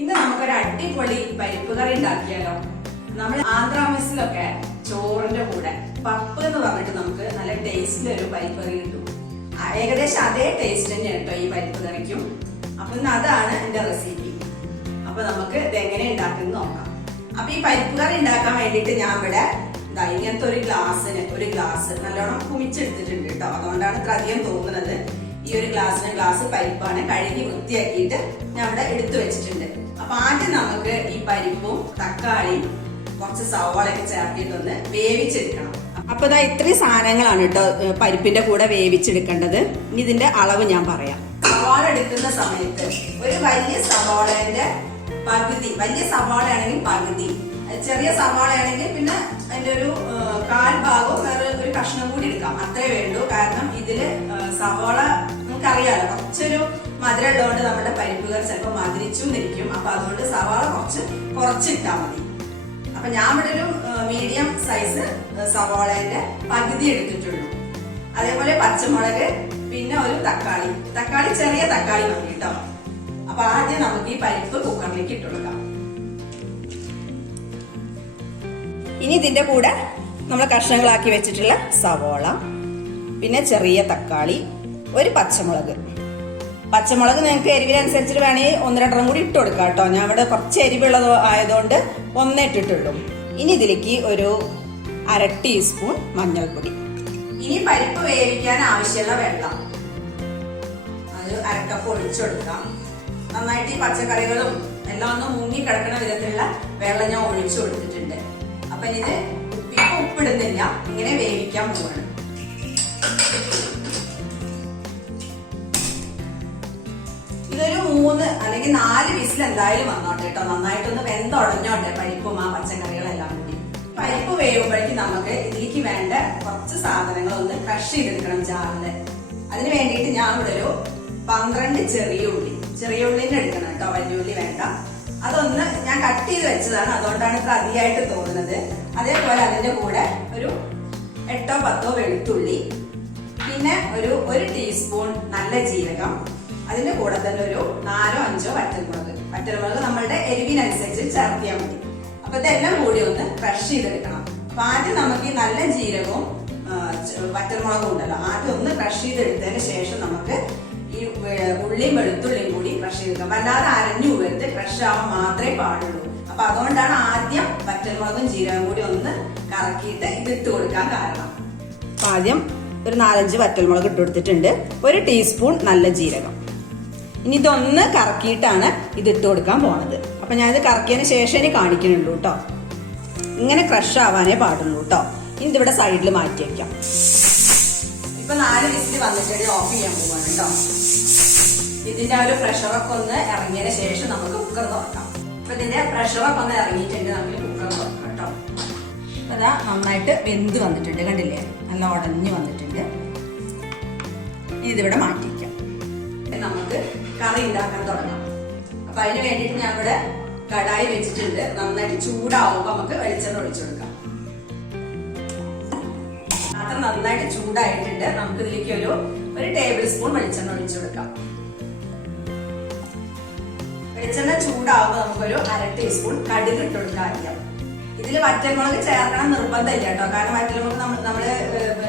ഇന്ന് നമുക്കൊരു അടിപൊളി പരിപ്പ് കറി ഉണ്ടാക്കിയാലോ? നമ്മൾ ആന്ധ്രാമിസിലൊക്കെ ചോറിന്റെ കൂടെ പപ്പ് എന്ന് പറഞ്ഞിട്ട് നമുക്ക് നല്ല ടേസ്റ്റിൽ ഒരു പരിപ്പ് കറി കിട്ടും. ഏകദേശം അതേ ടേസ്റ്റ് തന്നെയാണ് കേട്ടോ ഈ പരിപ്പ് കറിക്കും. അപ്പൊ ഇന്ന് അതാണ് എന്റെ റെസിപ്പി അപ്പൊ നമുക്ക് ഇത് എങ്ങനെ ഉണ്ടാക്കുന്നത് നോക്കാം. അപ്പൊ ഈ പരിപ്പ് കറി ഉണ്ടാക്കാൻ വേണ്ടിയിട്ട് ഞാൻ ഇവിടെ ഇതാ ഇങ്ങനത്തെ ഒരു ഗ്ലാസ്സിന് ഒരു ഗ്ലാസ് നല്ലോണം കുമിച്ചെടുത്തിട്ടുണ്ട് കേട്ടോ. അതുകൊണ്ടാണ് ഇത്ര അധികം തോന്നുന്നത്. ഈ ഒരു ഗ്ലാസ്സിന് ഗ്ലാസ് പരിപ്പാണ് കഴുകി വൃത്തിയാക്കിയിട്ട് ഞാൻ ഇവിടെ എടുത്തു വെച്ചിട്ടുണ്ട്. അപ്പൊ ആദ്യം നമുക്ക് ഈ പരിപ്പും തക്കാളിയും കുറച്ച് സവാളയൊക്കെ ചേർത്തിട്ടൊന്ന് വേവിച്ചെടുക്കണം. അപ്പൊ ഇതാ ഇത്രയും സാധനങ്ങളാണ് കേട്ടോ പരിപ്പിന്റെ കൂടെ വേവിച്ചെടുക്കേണ്ടത്. ഇനി ഇതിന്റെ അളവ് ഞാൻ പറയാം. സവാള എടുക്കുന്ന സമയത്ത് ഒരു വലിയ സവാളന്റെ പകുതി. വലിയ സവാള ആണെങ്കിൽ പകുതി. ചെറിയ സവാള ആണെങ്കിൽ പിന്നെ അതിന്റെ ഒരു കാൽ ഭാഗവും വേറെ ഒരു കഷ്ണം കൂടി എടുക്കാം. അത്രേ വേണ്ടൂ. കാരണം ഇതിൽ സവാള നമുക്കറിയാലോ കുറച്ചൊരു മധുരം ഉള്ളതുകൊണ്ട് നമ്മുടെ പരിപ്പുകൾ ചിലപ്പോൾ മധുരിച്ചും ഇരിക്കും അപ്പൊ അതുകൊണ്ട് സവാള കുറച്ച് കുറച്ചിട്ടാൽ മതി. അപ്പൊ ഞാൻ ഇവിടെ ഒരു മീഡിയം സൈസ് സവാളേന്റെ പകുതി എടുത്തിട്ടുള്ളൂ. അതേപോലെ പച്ചമുളക് പിന്നെ ഒരു തക്കാളി. തക്കാളി ചെറിയ തക്കാളി മതി കേട്ടോ. അപ്പൊ ആദ്യം നമുക്ക് ഈ പരിപ്പ് കുക്കറിലേക്ക് ഇട്ടുകൊടുക്കാം. ഇനി ഇതിന്റെ കൂടെ നമ്മൾ കഷ്ണങ്ങളാക്കി വെച്ചിട്ടുള്ള സവോള പിന്നെ ചെറിയ തക്കാളി ഒരു പച്ചമുളക്. പച്ചമുളക് നിങ്ങൾക്ക് എരിവിനനുസരിച്ചിട്ട് വേണമെങ്കിൽ ഒന്ന് കൂടി ഇട്ട് കൊടുക്കാം കേട്ടോ. ഞാൻ ഇവിടെ കുറച്ച് എരിവുള്ളത് ആയതുകൊണ്ട് ഒന്നേ ഇട്ടിട്ടുള്ളൂ. ഇനി ഇതിലേക്ക് ഒരു അര ടീസ്പൂൺ മഞ്ഞൾപ്പൊടി. ഇനി പരിപ്പ് വേവിക്കാൻ ആവശ്യമുള്ള വെള്ളം. അത് അരക്കപ്പ് ഒഴിച്ചു കൊടുക്കാം. നന്നായിട്ട് ഈ പച്ചക്കറികളും എല്ലാം ഒന്ന് മുങ്ങി കിടക്കുന്ന വിധത്തിലുള്ള വെള്ളം ഞാൻ ഒഴിച്ചു കൊടുത്തിട്ടുണ്ട്. അപ്പൊ ഇത് ഇപ്പൊ ഉപ്പിടുന്നില്ല. ഇങ്ങനെ വേവിക്കാൻ പോവാണ്. ഇതൊരു മൂന്ന് അല്ലെങ്കിൽ നാല് വിസിൽ എന്തായാലും വന്നോട്ടെ കേട്ടോ. നന്നായിട്ടൊന്ന് വെന്തുടഞ്ഞോട്ടെ പരിപ്പും ആ പച്ചക്കറികളെല്ലാം കൂടി. പരിപ്പ് വേവുമ്പോഴേക്കും നമുക്ക് ഇതിലേക്ക് വേണ്ട കുറച്ച് സാധനങ്ങൾ ഒന്ന് ക്രഷ് ചെയ്തെടുക്കണം ജാറിൽ. അതിന് വേണ്ടിയിട്ട് ഞാൻ ഇവിടെ ഒരു പന്ത്രണ്ട് ചെറിയ ഉള്ളി ചെറിയ ഉള്ളിന്റെ എടുക്കണം കേട്ടോ വലിയ ഉള്ളി വേണ്ട. അതൊന്ന് ഞാൻ കട്ട് ചെയ്ത് വെച്ചതാണ് അതുകൊണ്ടാണ് ഇത്ര അധികമായിട്ട് തോന്നുന്നത്. അതേപോലെ അതിന്റെ കൂടെ ഒരു എട്ടോ പത്തോ വെളുത്തുള്ളി പിന്നെ ഒരു ഒരു ടീസ്പൂൺ നല്ല ജീരകം അതിന്റെ കൂടെ തന്നെ ഒരു നാലോ അഞ്ചോ വറ്റൽമുളക്. വറ്റൽമുളക് നമ്മളുടെ എരിവിനനുസരിച്ച് ചേർത്തിയാൽ മതി. അപ്പൊ ഇതെല്ലാം കൂടി ഒന്ന് ക്രഷ് ചെയ്തെടുക്കണം. അപ്പൊ ആദ്യം നമുക്ക് ഈ നല്ല ജീരകവും വറ്റൽമുളകും ഉണ്ടല്ലോ ആദ്യം ഒന്ന് ക്രഷ് ചെയ്തെടുത്തതിന് ശേഷം നമുക്ക് ഉള്ളിയും വെളുത്തുള്ളിയും കൂടി ക്രഷ് ചെയ്തെടുക്കാം വല്ലാതെ അരഞ്ഞു പോകരുത്. ക്രഷ് ആവാൻ മാത്രമേ പാടുള്ളൂ. അപ്പൊ അതുകൊണ്ടാണ് ആദ്യം പച്ചമുളകും ജീരകം കൂടി ഒന്ന് കറക്കിയിട്ട് ഇതിട്ട് കൊടുക്കാൻ കാരണം. ആദ്യം ഒരു നാലഞ്ച് വറ്റൽമുളക് ഇട്ട് കൊടുത്തിട്ടുണ്ട്. ഒരു ടീസ്പൂൺ നല്ല ജീരകം. ഇനി ഇതൊന്ന് കറക്കിയിട്ടാണ് ഇത് ഇട്ട് കൊടുക്കാൻ പോണത്. അപ്പൊ ഞാനിത് കറക്കിയതിന് ശേഷം ഇനി കാണിക്കുന്നുള്ളൂ കേട്ടോ ഇങ്ങനെ ക്രഷ് ആവാനേ പാടുള്ളൂ കേട്ടോ ഇനി ഇതിവിടെ സൈഡിൽ മാറ്റി വയ്ക്കാം ഇപ്പൊ നാല് വിസിൽ വന്നിട്ട് ഓഫ് ചെയ്യാൻ പോവാണ് കേട്ടോ ഇതിന്റെ ഒരു പ്രഷറൊക്കെ ഒന്ന് ഇറങ്ങിയതിന് ശേഷം നമുക്ക് കുക്കർ തുറക്കാം. അപ്പൊ ഇതിന്റെ പ്രഷറൊക്കെ ഒന്ന് ഇറങ്ങിയിട്ടുണ്ട് നമുക്ക് കുക്കർ തുറക്കാം കേട്ടോ അപ്പൊ അതാ നന്നായിട്ട് വെന്ത് വന്നിട്ടുണ്ട് കണ്ടില്ലേ? നല്ല ഉടഞ്ഞു വന്നിട്ടുണ്ട്. ഇതിവിടെ മാറ്റിക്കാം നമുക്ക് കറി ഉണ്ടാക്കാൻ തുടങ്ങാം. അപ്പൊ അതിന് വേണ്ടിയിട്ട് ഞാൻ ഇവിടെ കടായി വെച്ചിട്ടുണ്ട്. നന്നായിട്ട് ചൂടാവുമ്പോ നമുക്ക് വെളിച്ചെണ്ണ ഒഴിച്ചു കൊടുക്കാം. പാത്രം നന്നായിട്ട് ചൂടായിട്ടുണ്ട്. നമുക്ക് ഇതിലേക്ക് ഒരു ഒരു ടേബിൾ സ്പൂൺ വെളിച്ചെണ്ണ ഒഴിച്ചു കൊടുക്കാം. വെളിച്ചെണ്ണ ചൂടാവുമ്പോൾ നമുക്കൊരു അര ടീസ്പൂൺ കടുക് ഇട്ട് കൊടുക്കാം ആദ്യം ഇതിൽ വറ്റൽമുളക് ചേർക്കണം നിർബന്ധമില്ല കേട്ടോ. കാരണം വറ്റൽമുളക് നമ്മൾ നമ്മൾ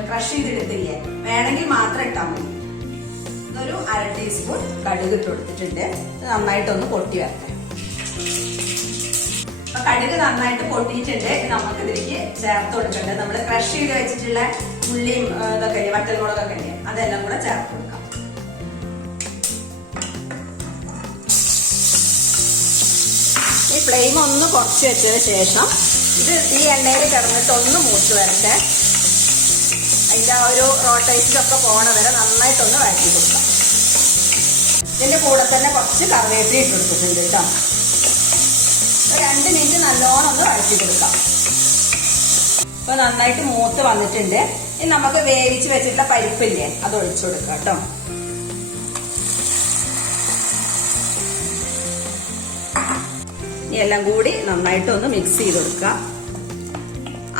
ക്രഷ് ചെയ്തെടുത്തില്ലേ വേണമെങ്കിൽ മാത്രം ഇട്ടാൽ മതി. ഇതൊരു അര ടീസ്പൂൺ കടുക് ഇട്ട് കൊടുത്തിട്ടുണ്ട്. നന്നായിട്ടൊന്ന് പൊട്ടി വരട്ടെ. അപ്പൊ കടുക് നന്നായിട്ട് പൊട്ടിയിട്ടുണ്ട്. നമുക്ക് ഇതിലേക്ക് ചേർത്ത് കൊടുക്കേണ്ടത് നമ്മൾ ക്രഷ് ചെയ്ത് വെച്ചിട്ടുള്ള ഉള്ളിയും ഇതൊക്കെ വറ്റൽമുളകൊക്കെ അതെല്ലാം കൂടെ ചേർത്ത് കൊടുക്കാം ഈ ഫ്ലെയിം ഒന്ന് കുറച്ച് വെച്ചതിന് ശേഷം ഇത് ഈ എണ്ണയിൽ കിടന്നിട്ട് ഒന്ന് മൂത്ത് വരട്ടെ. അതിന്റെ ആ ഒരു റോട്ടേറ്റിലൊക്കെ പോണ വരെ നന്നായിട്ടൊന്ന് വഴറ്റി കൊടുക്കാം. ഇതിന്റെ കൂടെ തന്നെ കുറച്ച് കറിവേപ്പില ഇട്ട് കൊടുത്തിട്ടുണ്ട് കേട്ടോ. രണ്ട് മിനിറ്റ് നല്ലോണം ഒന്ന് വഴറ്റി കൊടുക്കാം. ഇപ്പൊ നന്നായിട്ട് മൂത്ത് വന്നിട്ടുണ്ട്. ഇനി നമുക്ക് വേവിച്ച് വെച്ചിട്ടുള്ള പരിപ്പില്ലേ അത് ഒഴിച്ചു കൊടുക്കാം കേട്ടോ. ഇനി എല്ലാം കൂടി നന്നായിട്ട് ഒന്ന് മിക്സ് ചെയ്ത് കൊടുക്കുക.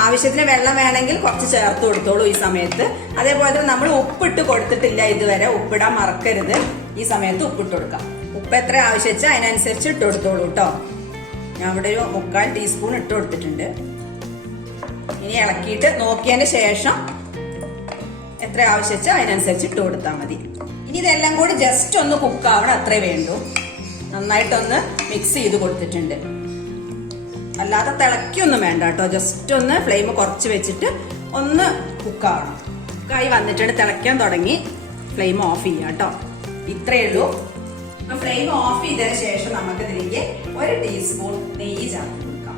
ആവശ്യത്തിന് വെള്ളം വേണമെങ്കിൽ കുറച്ച് ചേർത്ത് കൊടുത്തോളൂ ഈ സമയത്ത്. അതേപോലെ തന്നെ നമ്മൾ ഉപ്പിട്ട് കൊടുത്തിട്ടില്ല ഇതുവരെ ഉപ്പിടാൻ മറക്കരുത്. ഈ സമയത്ത് ഉപ്പിട്ട് കൊടുക്കാം ഉപ്പ് എത്ര ആവശ്യം അതിനനുസരിച്ച് ഇട്ട് കൊടുത്തോളൂ കേട്ടോ ഞാൻ ഇവിടെ ഒരു മുക്കാൽ ടീസ്പൂൺ ഇട്ട് കൊടുത്തിട്ടുണ്ട്. ഇനി ഇളക്കിയിട്ട് നോക്കിയതിന് ശേഷം എത്ര ആവശ്യം അതിനനുസരിച്ച് ഇട്ട് കൊടുത്താൽ മതി. ഇനി ഇതെല്ലാം കൂടി ജസ്റ്റ് ഒന്ന് കുക്ക് ആവണം അത്രേ വേണ്ടൂ. നന്നായിട്ടൊന്ന് മിക്സ് ചെയ്ത് കൊടുത്തിട്ടുണ്ട്. അല്ലാതെ തിളക്കിയൊന്നും വേണ്ട കേട്ടോ. ജസ്റ്റ് ഒന്ന് ഫ്ലെയിം കുറച്ച് വെച്ചിട്ട് ഒന്ന് കുക്കാവണം കുക്കായി വന്നിട്ടുണ്ട്. തിളയ്ക്കാൻ തുടങ്ങി. ഫ്ലെയിം ഓഫ് ചെയ്യാം കേട്ടോ. ഇത്രയേ ഉള്ളൂ. ഇപ്പൊ ഫ്ലെയിം ഓഫ് ചെയ്തതിന് ശേഷം നമുക്ക് ഇതിലേക്ക് ഒരു ടീസ്പൂൺ നെയ്യ് ചേർത്ത് കൊടുക്കാം.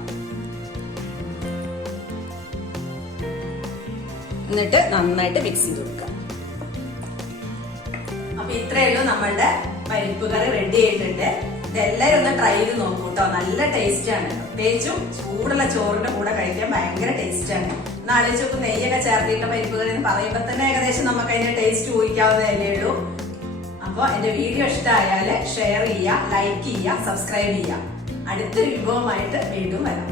എന്നിട്ട് നന്നായിട്ട് മിക്സ് ചെയ്ത് കൊടുക്കാം. അപ്പൊ ഇത്രയേ ഉള്ളൂ നമ്മളുടെ പരിപ്പ് കറി റെഡി ആയിട്ടുണ്ട്. ഇതെല്ലാവരും ഒന്ന് ട്രൈ ചെയ്ത് നോക്കൂ കേട്ടോ നല്ല ടേസ്റ്റ് ആണ്. പ്രത്യേകിച്ചും ചൂടുള്ള ചോറിന്റെ കൂടെ കഴിക്കാൻ ഭയങ്കര ടേസ്റ്റ് ആണ്. നാളെ ചുക്ക് നെയ്യൊക്കെ ചേർത്തിട്ട പരിപ്പ് കറി എന്ന് പറയുമ്പോ തന്നെ ഏകദേശം നമുക്ക് അതിന്റെ ടേസ്റ്റ് ഊഹിക്കാവുന്നതല്ലേ ഉള്ളൂ. അപ്പോൾ എന്റെ വീഡിയോ ഇഷ്ടമായാൽ ഷെയർ ചെയ്യുക ലൈക്ക് ചെയ്യുക സബ്സ്ക്രൈബ് ചെയ്യുക. അടുത്തൊരു വിഭവമായിട്ട് വീണ്ടും വരാം.